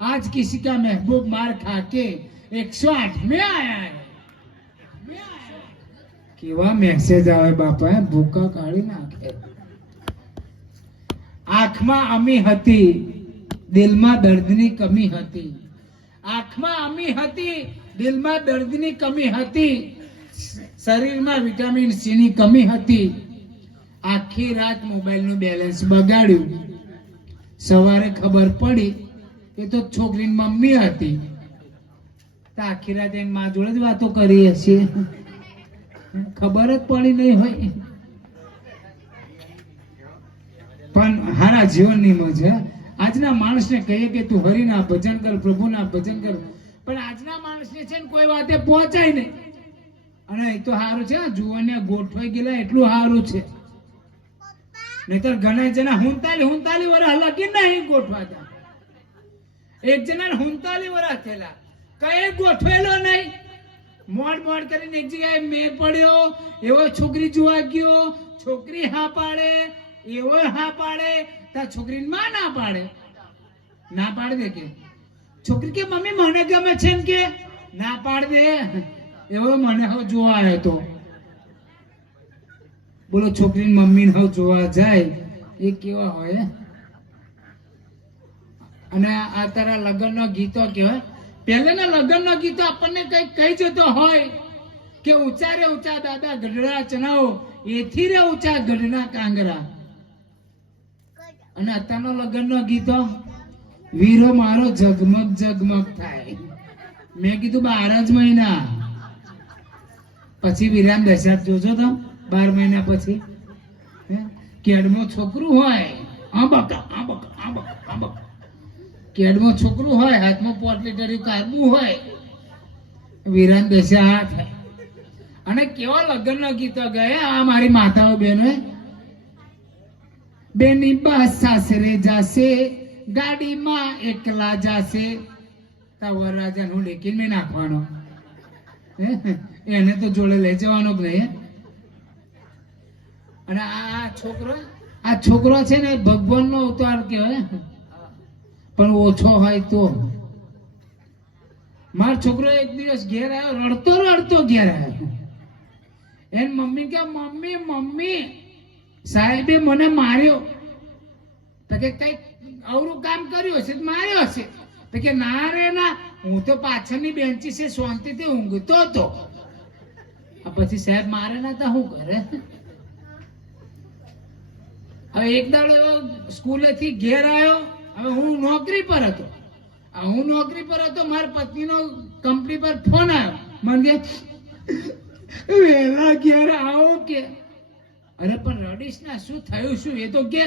आज किसी का महबूब मार खा के 108 में आया है. કેવા મેસેજ આવે બાપા, ભૂકા કાઢી નાખે. આંખમાં અમી હતી, દિલમાં દર્દની કમી હતી. આંખમાં અમી હતી, દિલમાં દર્દની કમી હતી, શરીરમાં વિટામિન સી ની કમી હતી. આખી રાત મોબાઈલનું બેલેન્સ બગાડ્યું. સવારે ખબર પડી કે તો છોકરીની મમ્મી હતી. તો આખી રાત એની મા જોડે જ વાતો કરી હશે, ખબર જ પડી નહીં હોય. પણ હારા જીવનની મજા. આજના માણસને કહીએ કે તું હરિના ભજન કર, પ્રભુના ભજન કર, પણ આજના માણસને છે ને કોઈ વાતે પહોંચાય નહીં. અને એ તો સારું છે, જુવાનિયા ગોઠવાઈ ગયેલા એટલું સારું છે. નહીતર ઘણા જણા 39 વર્ષ લગી નહીં ગોઠવાતા. એક જણા 39 વર્ષ થયેલા, કઈ ગોઠવેલો નહીં. મોડ કરીને એક જગ્યાએ મેળ પડ્યો, એવો છોકરી જોવા ગયો, છોકરી હા પાડે, એવો હા પાડે, તા છોકરી માં ના પાડે. ના પાડ દે કે છોકરી કે મમ્મી મને ગમે છે ને, કે ના પાડ દે. એવો મને હવે જોવા આવ્યો તો. બોલો છોકરી મમ્મી હવે જોવા જાય એ કેવા હોય. અને આ તારા લગ્નનો ગીતો કહેવાય. પહેલાના લગ્નનો ગીતો આપણને કઈ કહી જતો હોય કે ઊંચા રે ઊંચા દાદા ગઢડા ચણાવો, એથી રે ઊંચા ગઢના કાંગરા. અને અત્યારનો લગ્નનો ગીતો વીરો મારો ઝગમગ ઝગમગ થાય. મેં કીધું 12 જ મહિના પછી વિરામ દશાત જોજો તો. 12 મહિના પછી કેડમો છોકરું હોય, કેડમો છોકરું હોય, હાથમાં 5 લીટર કારબું હોય, વિરામ દશા થાય. અને કેવા લગ્નના ગીતો ગયા આ મારી માતાઓ બહેનો. બેની બસ સાસરે જાશે, ગાડીમાં એકલા જાશે, તા વરરાજા હું લેકીન મેં નાખવાનો, એને તો જોડે લઈ જવાનો જ નહીં. અને આ છોકરો છે ને ભગવાનનો અવતાર કહેવાય, પણ ઓછો હોય તો. મારો છોકરો એક દિવસ ઘેર આવ્યો, રડતો ઘેર આવ્યો. એની મમ્મી કે મમ્મી સાહેબે મને માર્યો. તો કે કઈ અવરું કામ કર્યું હશે, માર્યો હશે. તો કે ના રે ના, હું તો પાછળની બેન્ચી છે શાંતિથી ઊંઘતો હતો. પછી સાહેબ મારે ના તો શું કરે. હવે એક દાડો સ્કૂલેથી ઘેર આવ્યો. હવે હું નોકરી પર હતો. મારા પત્નીનો કંપની પર ફોન આવ્યો. મને કે વેલા ઘેર આવો કે. અરે પણ રડીશ ના, શું થયું શું એ તો કે.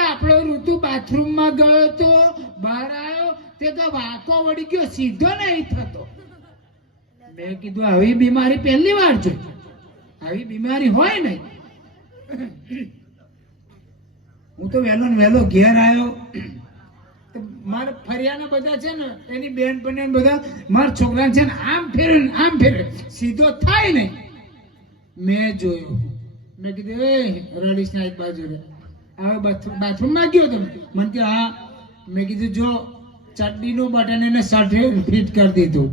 આપણો ઋતુ બાથરૂમમાં ગયો તો, બહાર આવ્યો તે તો વાંકો વળી ગયો, સીધો નહીં થતો. મેં કીધું આવી બીમારી પહેલી વાર જોઈ, આવી બીમારી હોય નહીં. હું તો વહેલો ઘેર આવ્યો. મારા ફરિયાના બધા છે ને, એની બેન પણ બધા મારા છોકરા છે ને આમ ફેરે સીધો થાય નહીં. મેં જોયું, મેં કીધું એ રડીશ ના એક બાજુ રે. હવે બાથરૂમમાં ગયો તો મને કે હા. મેં કીધું જો ચડ્ડીનું બટન એને શર્ટ ફિટ કરી દીધું,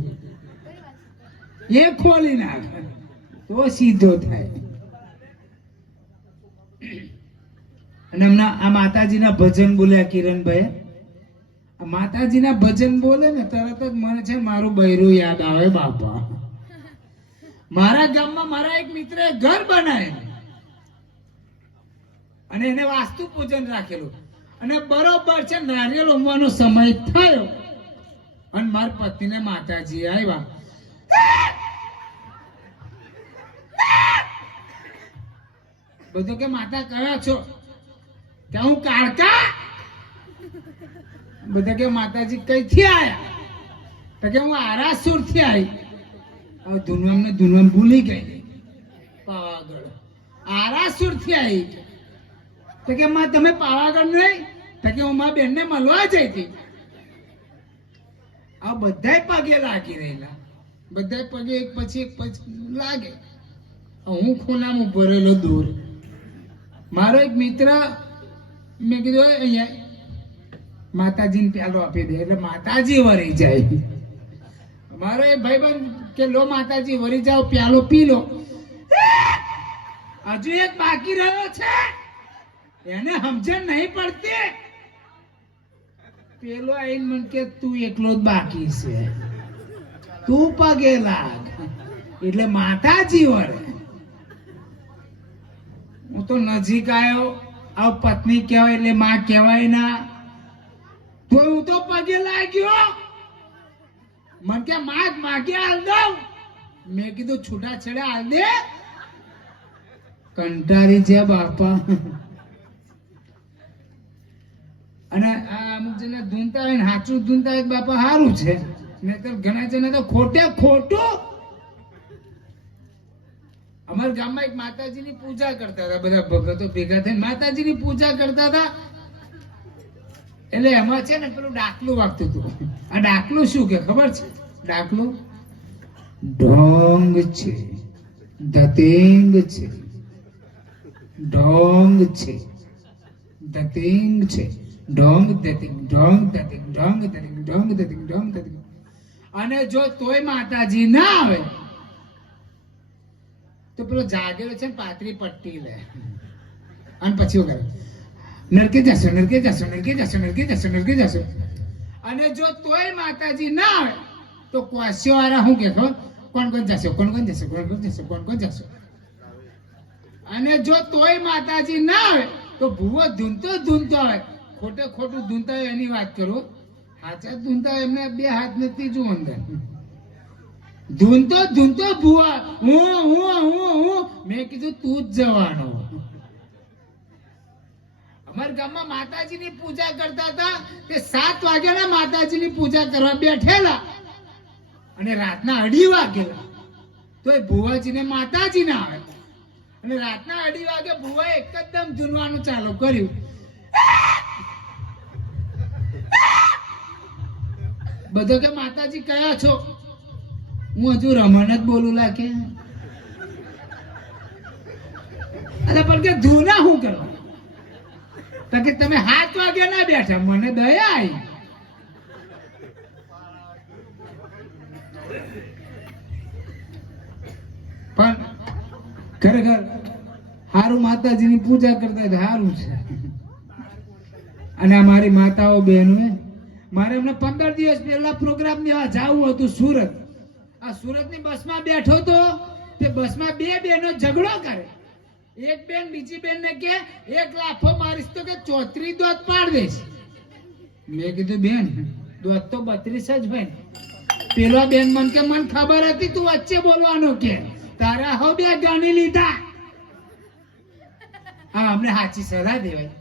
એ ખોલી નાખ તો સીધો થાય. અને હમણાં આ માતાજીના ભજન બોલ્યા કિરણભાઈ. માતાજીના ભજન બોલે ને તરત જ મને છે મારું બૈરું યાદ આવે. બાપા મારા ગામમાં મારા એક મિત્રએ ઘર બનાવેલું અને એને વાસ્તુ પૂજન રાખેલું. અને બરોબર છે નારિયેળ ઉમવાનો સમય થયો અને મારા પતિને માતાજી આવ્યા. બધું કે માતા કયા છો? કે હું કાળકા. બધા કે માતાજી કઈથી આયા? તો કે હું આરાસુર થી આવી. હવે ધૂનવામ ભૂલી ગઈ. પાવાગઢ આરાસુર થી આવી. તો કે માં તમે પાવાગઢ નહીં? તો કે હું મારા બેન ને મળવા જઈ હતી. આ બધા પગે લાગી રહેલા, બધા પગે એક પછી લાગે. હું ખૂણામાં ભરેલો દૂર. મારો એક મિત્ર, મેં કીધું અહીંયા માતાજીને પ્યાલો આપી દે એટલે માતાજી વરી જાય. મારો એ ભાઈબંધ કે લો માતાજી વરી જાઓ, પ્યાલો પી લો. હજુ એક બાકી રહ્યો છે, એને સમજણ નહીં પડતી. પેલો આઈને મને કે તું એકલો જ બાકી છે, તું પગે લાગ. એટલે માતાજી વરે. હું તો નજીક આવ્યો, આ પત્ની કહેવાય એટલે માં કહેવાય ના, તો હું તો પગે લાગ્યો. મને કે માગે હાલ દઉં. મેં કીધું છૂટા છેડા હાલ દે. કંટાળી છે બાપા. અને આ અમુક જણા ધૂનતા હોય ને સાચું ધૂનતા હોય બાપા સારું છે, નહીતર ઘણા જણા તો ખોટે ખોટું. અમારા ગામમાં એક માતાજીની પૂજા કરતા હતા, બધા ભગતો ભેગા થઈને માતાજીની પૂજા કરતા હતા. એટલે એમાં છે ને પેલું ડાકલું વાગતું હતું. આ ડાકલું શું કે ખબર છે? ડાકલું ઢોંગ છે, ધતિંગ છે, ઢોંગ છે, ધતિંગ છે, ઢોંગ ધતિંગ, ઢોંગ ધતિંગ, ઢોંગ ધતિંગ, ઢોંગ ધતિંગ, ઢોંગ ધતિંગ. અને જો તોય માતાજી ના આવે તો પેલો જાગેલો છે ને પાતળી પટ્ટી લે અને પછી કરે નરકે જશો, નરકે જશો, નરકે જશો, નરકે જશો, નરકે જશો. અને જો તોય માતાજી ના આવે તો ક્વાસ્યો વાળા શું કે ખબર? કોણ કોણ જશો, કોણ કોણ જશો, કોણ કોણ જશો, કોણ કોણ જશો. અને જો તોય માતાજી ના આવે તો ભૂવો ધૂનતો હોય. ખોટે ખોટું ધૂનતા હોય એની વાત કરું. હાચા ધૂનતા હોય એમને બે હાથ નથી જો અંદર ધૂનતો ભૂવા હું મેં કીધું તું જ જવાનો. અમારા ગામમાં માતાજીની પૂજા કરતા હતા. તે 7 વાગ્યાના માતાજીની પૂજા કરવા બેઠેલા અને રાતના 2:30 વાગેલા તો એ ભુવાજીને માતાજી ના આવે. અને રાતના 2:30 વાગે ભુવાએ એકદમ ધૂનવાનું ચાલુ કર્યું. બધો કે માતાજી કયા છો? હું હજુ રમણ જ બોલું લાગે. અરે પણ કે ધૂના શું કરવા? તો કે તમે 7 વાગે ના બેઠા, મને દયા આવી. પણ ખરેખર સારું માતાજીની પૂજા કરતા સારું છે. અને અમારી માતાઓ બહેનો, મારે એમને 15 દિવસ પહેલા પ્રોગ્રામ લેવા જવું હતું સુરત. આ સુરતની બસમાં બેઠો તો તે બસમાં 2 બહેનો ઝઘડો કરે. એક બેન બીજી બેન ને કે 1 લાફો મારીશ તો કે 34 દોત પાડ દઈશ. મેં કીધું બેન દોત તો 32 જ ભાઈ. પેલો બેન મન કે મને ખબર હતી તું વચ્ચે બોલવાનો કે તારા હો 2 ગાની લીધા. હા અમને સાચી સલાહ દેવાય.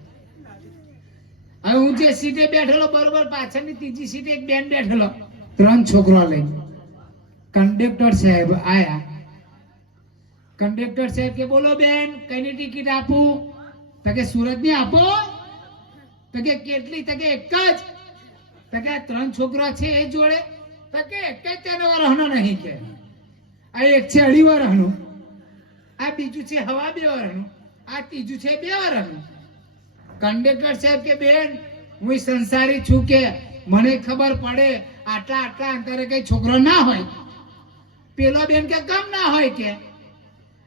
હવે હું જે સીટે બેઠેલો બરોબર પાછળની ત્રીજી સીટે એક બેન બેઠેલો, 3 છોકરા લઈને. કંડક્ટર સાહેબ આયા. કંડક્ટર સાહેબ કે બોલો બેન કઈની ટિકિટ આપું? તો કે સુરત ની આપો. તો કે કેટલી? તો કે એક જ. તો કે 3 છોકરા છે એ જોડે? તો કે એક જ તેનો વરહનો નહીં કે આ એક છે 2.5 વર્ષનું, આ બીજું છે 2.5 વર્ષનું, આ ત્રીજું છે 2 વર્ષનું. કંડક્ટર સાહેબ કે બેન હું સંસારી છું કે મને ખબર પડે આટલા અંતરે કઈ છોકરો ના હોય. પેલો બેન કે કમ ના હોય કે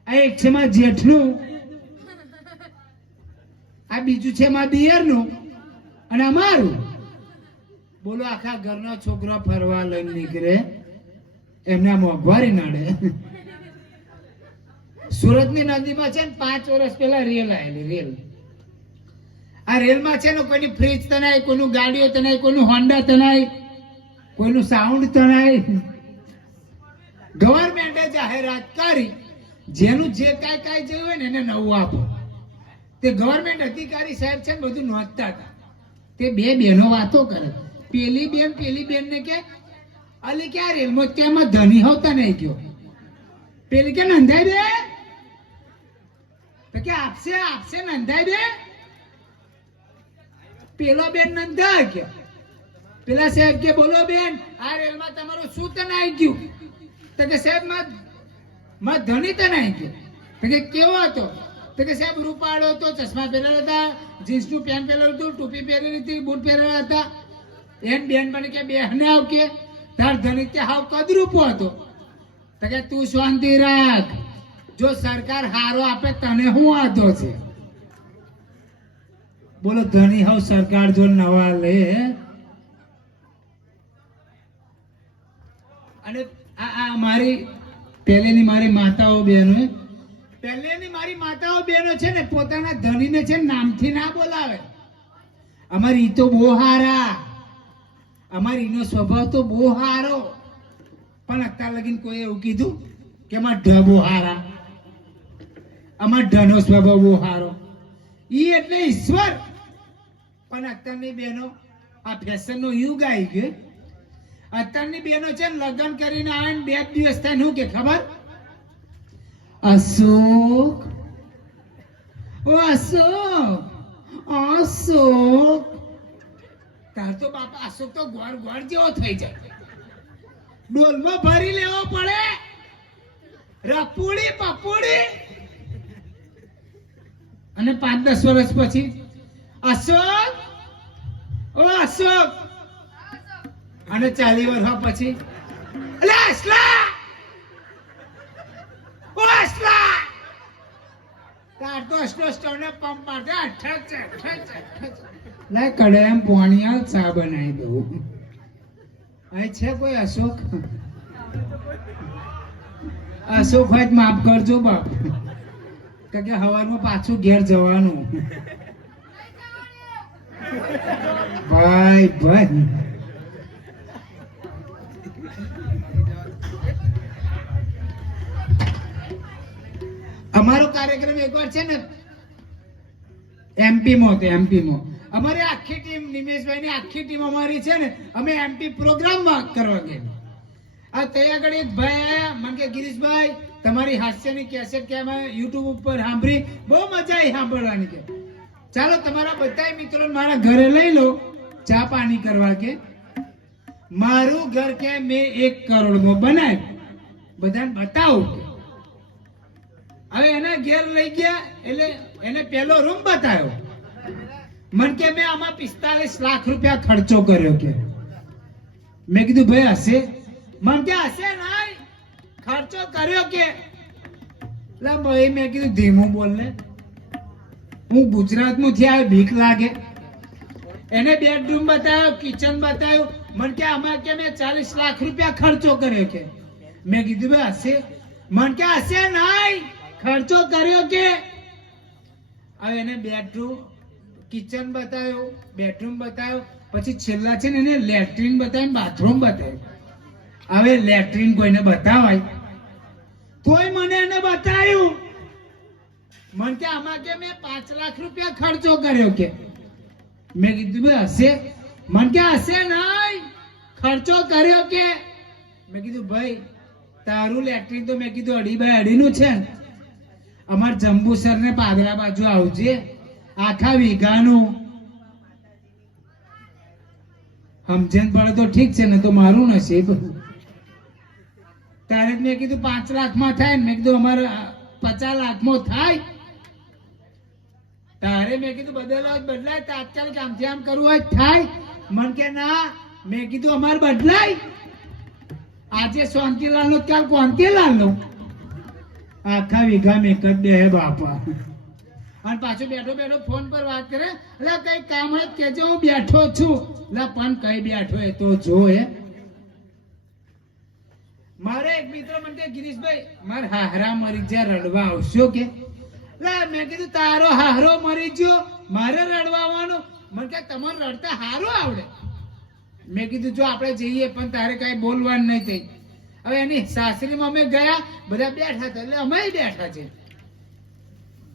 આ એક છે માં જેઠનું, આ બીજું છે માં દિયરનું અને અમારું. બોલો આખા ઘરનો છોકરો ફરવા લઈને નીકળે એમને મોંઘવારી નડે. સુરતની નદીમાં છે ને 5 વર્ષ પહેલા રેલ આવેલી. રેલ આ રેલમાં છે ને કોઈની ફ્રીજ તનાય, કોઈનું ગાડીઓ તનાય, કોઈનું હોન્ડા તનાય, કોઈનું સાઉન્ડ તનાય. ગવર્મેન્ટે જાહેરાત કરી જેનું જે કાંઈ જોયું હોય ને એને નવું આપો. તે ગવર્મેન્ટ અધિકારી સાહેબ છે ને બધું નોંધતા હતા. તે 2 બહેનો વાતો કરે. પેલી બેન ને કે અલી કે આ રેલમાં કેમાં ધની હોતા નહીં ગયો. પેલી કે નંધાઈ દે. તો કે આપશે નંધાઈ દે. પેલો બેન નંધા ગયો. પેલા સાહેબ કે બોલો બેન આ રેલમાં તમારું શું તનાઈ ગયું? તો કે સાહેબ માં ધણી તનાઈ ગયો. તો કે કેવો હતો? તો કે સાહેબ રૂપાળો તો ચશ્મા પહેરેલા હતા, જીન્સનું પેન્ટ પહેરેલું હતું, ટોપી પહેરેલી હતી, બૂટ પહેરેલા હતા. એમ બેન બને કે બેહને આવ કે તાર ધનિક તે હાવ કદરૂપો હતો. તો કે તું શાંતિ રાખ, જો સરકાર હારો આપે તને શું વાંધો છે? બોલો ધણી હાવ સરકાર જો નવા લે. અને આ મારી પહેલેની મારી માતાઓ બહેનો છે ને પોતાના ધણીને છે નામથી ના બોલાવે. અમારી ઈ તો બહુ હારા, અમારી ઈનો સ્વભાવ તો બહુ હારો. પણ અત્યાર લગીન કોઈ એવું કીધું કે અમાર ઢ બહુ હારા, અમાર ઢનો સ્વભાવ બહુ હારો. ઈ એટલે ઈશ્વર. પણ અત્યારની બહેનો આ ફેશનનો યુગ આવી ગયો. અત્યારની બહેનો છે ને લગ્ન કરીને આવે ને 2 દિવસ થાય શું કે ખબર? અશોક, ઓ અશોક, અશોક. તાર તો બાપા અશોક તો ગોળ ગોળ જેવો થઈ જાય. ડોલમાં ભરી લેવો પડે, રપુડી પપુડી. અને 5-10 વર્ષ પછી અશોક, ઓ અશોક. અને 40 વર્ષ પછી અલે અસલા, ઓ અસલા. તાર તો સ્ટોને પંપ મારતે ઠચ લે કડે એમ પાણી આલ ચા બનાવી દઉં. આ છે કોઈ અશોક? અશોક હોય માફ કરજો બાપ, કે હવારમાં પાછું ઘેર જવાનું. ભાઈ ભાઈ અમારો કાર્યક્રમ એકવાર છે ને એમપી માં હતો. એમપી માં અમારી આખી ટીમ, નિમેશભાઈ ની આખી ટીમ અમારી છે ને, અમે એમપી પ્રોગ્રામ કરવા ગયા. આ ત્યાં આગળ એક ભાઈ આયા, મને કે ગિરીશભાઈ તમારી હાસ્યની કેસેટ કે અમે યુટ્યુબ ઉપર સાંભળી, બહુ મજા આવી સાંભળવાની. કે ચાલો તમારા બધા મિત્રો મારા ઘરે લઈ લો ચા પાણી કરવા. કે મારું ઘર કે મેં 1 કરોડમાં બનાવ્યું, બધાને બતાવું. હવે એના ઘેર લઈ ગયા એટલે એને પહેલો રૂમ બતાવ્યો. મન કે મેં આમાં 45 લાખ રૂપિયા ખર્ચો કર્યો. કે મેં કીધું ભાઈ હશે? મન કે હશે નહીં, ખર્ચો કર્યો. કે લા ભાઈ મેં કીધું ધીમું બોલ ને, હું ગુજરાતમાં થી આવ્યો, ભીખ લાગે. એને બેડરૂમ બતાવ્યો, કિચન બતાવ્યું. મન કે આમાં કે મેં 40 લાખ રૂપિયા ખર્ચો કર્યો. કે મેં કીધું ભાઈ હશે? મન કે હશે નહીં, ખર્ચો કર્યો. કે હવે એને બેડરૂમ, કિચન બતાવ્યો, બેડરૂમ બતાવ્યો, પછી છેલ્લા છે ને એને લેટ્રિન બતાવ્યું, બાથરૂમ બતાવ્યું. હવે લેટ્રિન કોઈને બતાવાય? તોય મને એને બતાવ્યું. મન કે આમાં કે મેં 5 લાખ રૂપિયા ખર્ચો કર્યો. કે મેં કીધું ભાઈ હશે? મન કે હશે નહીં, ખર્ચો કર્યો. કે મેં કીધું ભાઈ તારું લેટ્રિન તો મેં કીધું 2x2 નું છે. અમાર જંબુસર ને પાદરા બાજુ આવજે, આખા વીઘાનું. સમજણ પડે તો ઠીક છે, ને તો મારું નસીબ. ત્યારે મેં કીધું 5 લાખમાં થાય ને, મેં કીધું અમારે 50 લાખમાં થાય. તારે મેં કીધું બદલાય, તાત્કાલિક આમથી આમ કરવું હોય થાય. મન કે ના, મેં કીધું અમારે બદલાય. આજે શાંતિલાલ નો, ક્યાં કોંતીલાલ નો. આખા વીઘા મેં કરી દે બાપા. અને પાછો બેઠો બેઠો ફોન પર વાત કરે, એટલે કઈ કામ હોય કેજો, હું બેઠો છું. એટલે પણ કઈ બેઠો એ તો જો. મારે એક મિત્ર મને કે ગિરીશભાઈ મારે હાહરા મરી જ્યાં રડવા આવશો. કે મેં કીધું તારો હાહરો મરી ગયો, મારે રડવા આવવાનો? મને કે તમારે રડતા હારું આવડે. મેં કીધું જો આપણે જઈએ પણ તારે કઈ બોલવાનું નહીં થઈ. હવે એની સાસરીમાં અમે ગયા, બધા બેઠા હતા એટલે અમે બેઠા છે.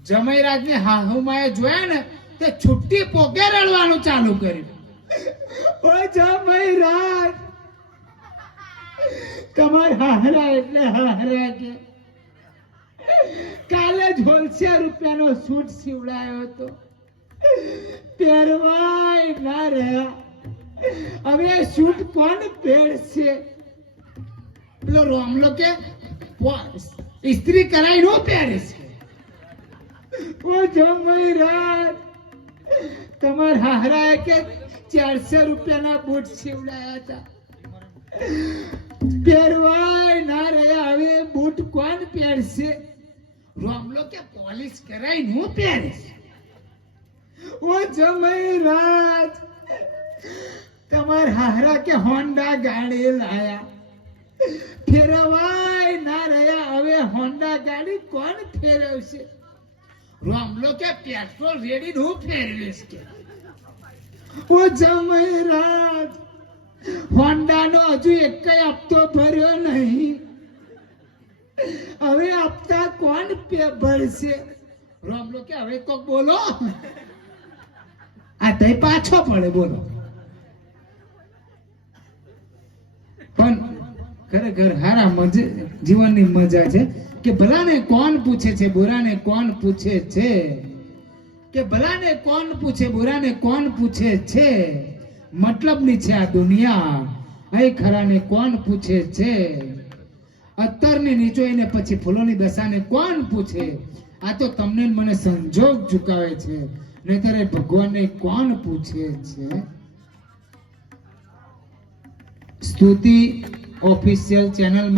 જમૈરાજ ને હાહુમાએ જોયા ને તે છુટ્ટી પોકે રડવાનું ચાલુ કર્યું. ઓ જમૈરાજ તમાર હાહરા એટલે હાહરા. કે કાલે જ હોલસેલ રૂપિયાનો સૂટ સીવડાયો હતો, પહેરવાય ના રહ્યા. હવે સૂટ કોણ પહેરશે? પેલો રોમલો કે ઇસ્ત્રી કરાઈ નો પહેરે છે. ઓ જમૈરાજ તમાર હાહરાએ કે 400 રૂપિયાના બૂટ સીવડાયા હતા પહેરવાય ના રહ્યા હવે બૂટ કોણ પહેરશે રોમલો કે પોલિશ કરાઈ નું પહેરીશ ઓ જમૈરાજ તમાર હાહરા કે હોન્ડા ગાડી લાયા ફેરવાય ના રહ્યા હવે હોન્ડા ગાડી કોણ ફેરવશે રોમલો કે પેટ્રોલ રેડી નું ફેરવીશ કે ઓ જમૈરાજ હોન્ડા નો હજુ એક હપ્તો ભર્યો નહીં હવે હપ્તા કોણ ભરશે રોમલો કે હવે કોક બોલો આ તઈ પાછો પડે બોલો પણ ખરેખર હારા જીવનની મજા છે કે ભલાને કોણ પૂછે છે બુરાને કોણ પૂછે છે કે ભલાને કોણ પૂછે બુરાને કોણ પૂછે છે મતલબની છે આ દુનિયા અહીં ખરાને કોણ પૂછે છે અત્તરની નીચોઈને પછી ફૂલોની દશાને કોણ પૂછે આ તો તમને મને સંજોગ ચૂકાવે છે નહીતર ભગવાનને કોણ પૂછે છે સ્તુતિ ઓફિશિયલ ચેનલ